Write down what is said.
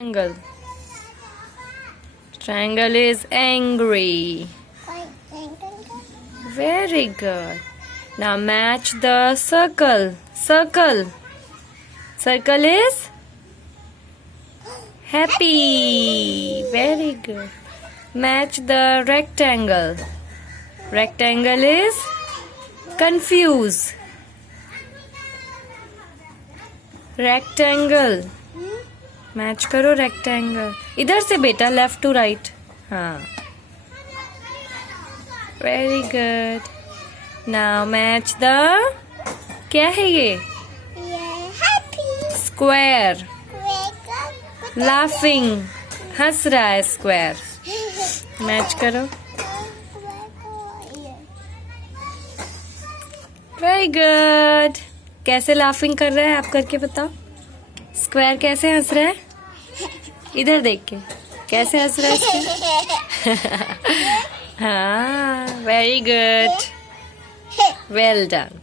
Triangle. Triangle is angry. Very good. Now match the circle. Circle. Circle is happy. Very good. Match the rectangle. Rectangle is confused. Rectangle. Match करो रेक्टेंगल. इधर से बेटा, left to right. हाँ, very good. Now match the, क्या है ये? Square. Laughing, हंस रहा है स्क्वायर. मैच करो. Very good. कैसे लाफिंग कर रहा है आप करके बताओ. स्क्वायर कैसे हंस रहा है? इधर देख के कैसे हंस रहा है? हाँ, वेरी गुड. Well done.